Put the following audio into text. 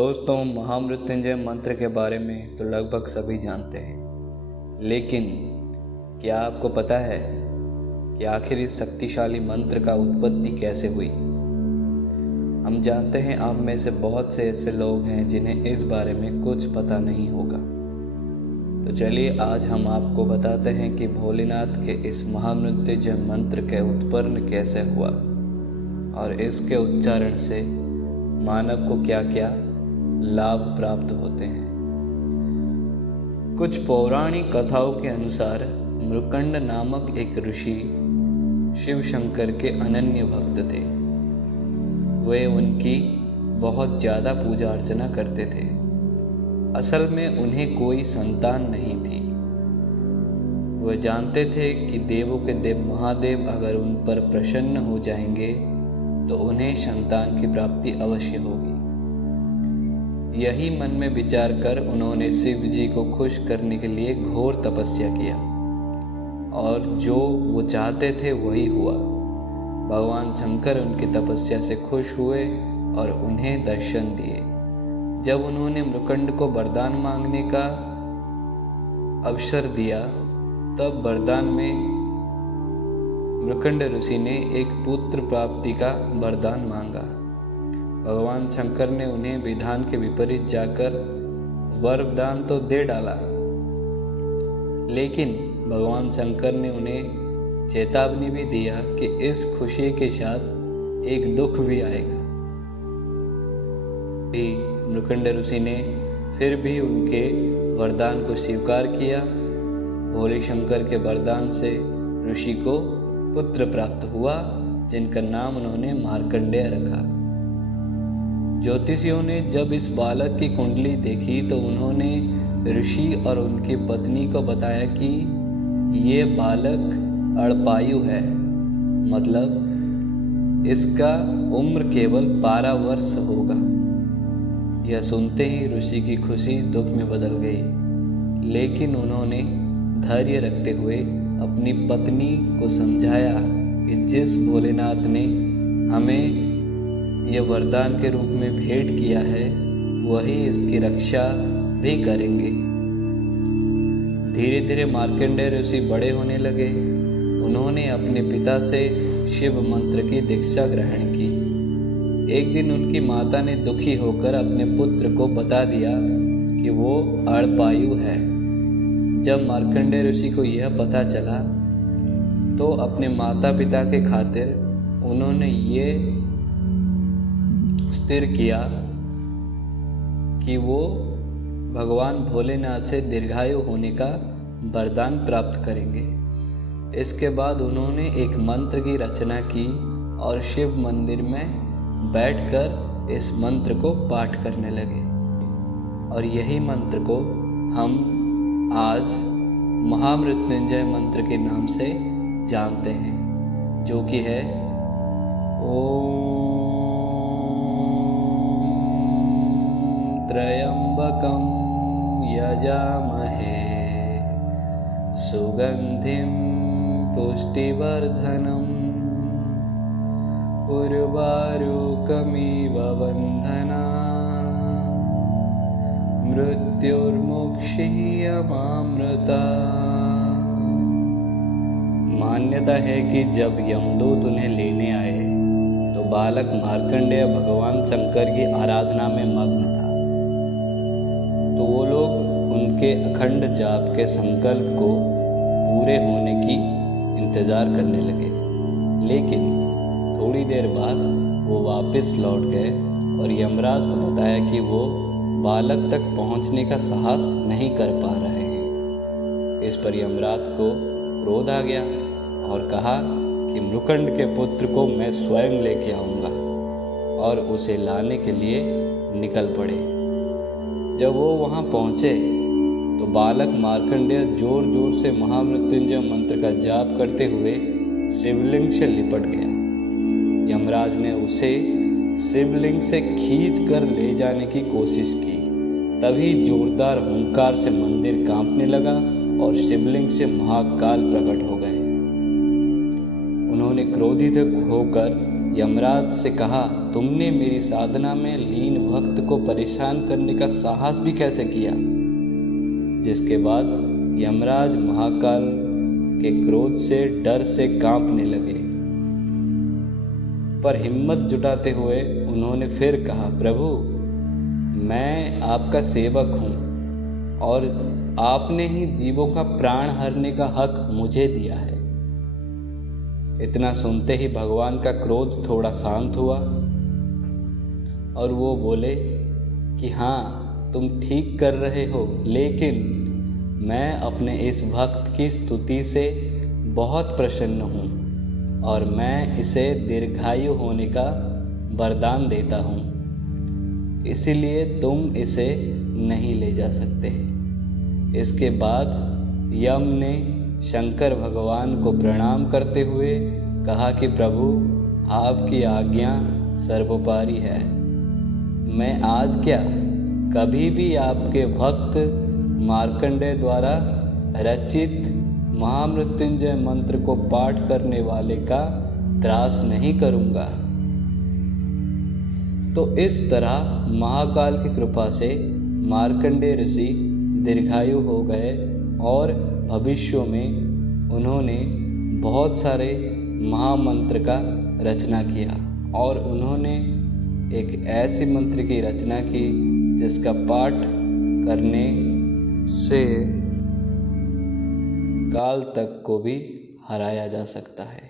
दोस्तों, महामृत्युंजय मंत्र के बारे में तो लगभग सभी जानते हैं, लेकिन क्या आपको पता है कि आखिर इस शक्तिशाली मंत्र का उत्पत्ति कैसे हुई? हम जानते हैं आप में से बहुत से ऐसे लोग हैं जिन्हें इस बारे में कुछ पता नहीं होगा। तो चलिए आज हम आपको बताते हैं कि भोलेनाथ के इस महामृत्युंजय मंत्र के उत्पन्न कैसे हुआ और इसके उच्चारण से मानव को क्या क्या लाभ प्राप्त होते हैं। कुछ पौराणिक कथाओं के अनुसार मृकंड नामक एक ऋषि शिव शंकर के अनन्य भक्त थे। वे उनकी बहुत ज़्यादा पूजा अर्चना करते थे। असल में उन्हें कोई संतान नहीं थी। वे जानते थे कि देवों के देव महादेव अगर उन पर प्रसन्न हो जाएंगे तो उन्हें संतान की प्राप्ति अवश्य होगी। यही मन में विचार कर उन्होंने शिव जी को खुश करने के लिए घोर तपस्या किया और जो वो चाहते थे वही हुआ। भगवान शंकर उनकी तपस्या से खुश हुए और उन्हें दर्शन दिए। जब उन्होंने मृकंड को वरदान मांगने का अवसर दिया तब वरदान में मृकंड ऋषि ने एक पुत्र प्राप्ति का वरदान मांगा। भगवान शंकर ने उन्हें विधान के विपरीत जाकर वरदान तो दे डाला, लेकिन भगवान शंकर ने उन्हें चेतावनी भी दिया कि इस खुशी के साथ एक दुख भी आएगा। मृकंड ऋषि ने फिर भी उनके वरदान को स्वीकार किया। भोले शंकर के वरदान से ऋषि को पुत्र प्राप्त हुआ, जिनका नाम उन्होंने मार्कंडेय रखा। ज्योतिषियों ने जब इस बालक की कुंडली देखी तो उन्होंने ऋषि और उनकी पत्नी को बताया कि ये बालक अल्पायु है, मतलब इसका उम्र केवल 12 वर्ष होगा। यह सुनते ही ऋषि की खुशी दुख में बदल गई, लेकिन उन्होंने धैर्य रखते हुए अपनी पत्नी को समझाया कि जिस भोलेनाथ ने हमें यह वरदान के रूप में भेंट किया है वही इसकी रक्षा भी करेंगे। धीरे धीरे मार्कंडेय ऋषि बड़े होने लगे। उन्होंने अपने पिता से शिव मंत्र की दीक्षा ग्रहण की। एक दिन उनकी माता ने दुखी होकर अपने पुत्र को बता दिया कि वो अल्पायु है। जब मार्कंडेय ऋषि को यह पता चला तो अपने माता पिता के खातिर उन्होंने ये स्थिर किया कि वो भगवान भोलेनाथ से दीर्घायु होने का वरदान प्राप्त करेंगे। इसके बाद उन्होंने एक मंत्र की रचना की और शिव मंदिर में बैठकर इस मंत्र को पाठ करने लगे और यही मंत्र को हम आज महामृत्युंजय मंत्र के नाम से जानते हैं, जो कि है ओम त्र्यंबकं यजामहे सुगंधिं पुष्टिवर्धनम् उर्वारुकमिव बन्धना मृत्युर्मुक्षीयमामृता। मान्यता है कि जब यमदूत उन्हें लेने आए तो बालक मार्कंडेय भगवान शंकर की आराधना में मग्न था। तो वो लोग उनके अखंड जाप के संकल्प को पूरे होने की इंतज़ार करने लगे, लेकिन थोड़ी देर बाद वो वापस लौट गए और यमराज को बताया कि वो बालक तक पहुंचने का साहस नहीं कर पा रहे हैं। इस पर यमराज को क्रोध आ गया और कहा कि मृकंड के पुत्र को मैं स्वयं लेके आऊँगा, और उसे लाने के लिए निकल पड़े। जब वो वहाँ पहुँचे तो बालक मार्कंडेय जोर जोर से महामृत्युंजय मंत्र का जाप करते हुए शिवलिंग से लिपट गया। यमराज ने उसे शिवलिंग से खींच कर ले जाने की कोशिश की। तभी जोरदार हुंकार से मंदिर कांपने लगा और शिवलिंग से महाकाल प्रकट हो गए। उन्होंने क्रोधित होकर यमराज से कहा, तुमने मेरी साधना में लीन भक्त को परेशान करने का साहस भी कैसे किया? जिसके बाद यमराज महाकाल के क्रोध से डर से कांपने लगे। पर हिम्मत जुटाते हुए उन्होंने फिर कहा, प्रभु मैं आपका सेवक हूँ और आपने ही जीवों का प्राण हरने का हक मुझे दिया है। इतना सुनते ही भगवान का क्रोध थोड़ा शांत हुआ और वो बोले कि हाँ, तुम ठीक कर रहे हो, लेकिन मैं अपने इस भक्त की स्तुति से बहुत प्रसन्न हूँ और मैं इसे दीर्घायु होने का वरदान देता हूँ, इसीलिए तुम इसे नहीं ले जा सकते। इसके बाद यम ने शंकर भगवान को प्रणाम करते हुए कहा कि प्रभु, आपकी आज्ञा सर्वोपरि है। मैं आज क्या, कभी भी आपके भक्त मार्कंडेय द्वारा रचित महामृत्युंजय मंत्र को पाठ करने वाले का त्रास नहीं करूँगा। तो इस तरह महाकाल की कृपा से मार्कंडेय ऋषि दीर्घायु हो गए और भविष्य में उन्होंने बहुत सारे महामंत्र का रचना किया और उन्होंने एक ऐसे मंत्र की रचना की जिसका पाठ करने से काल तक को भी हराया जा सकता है।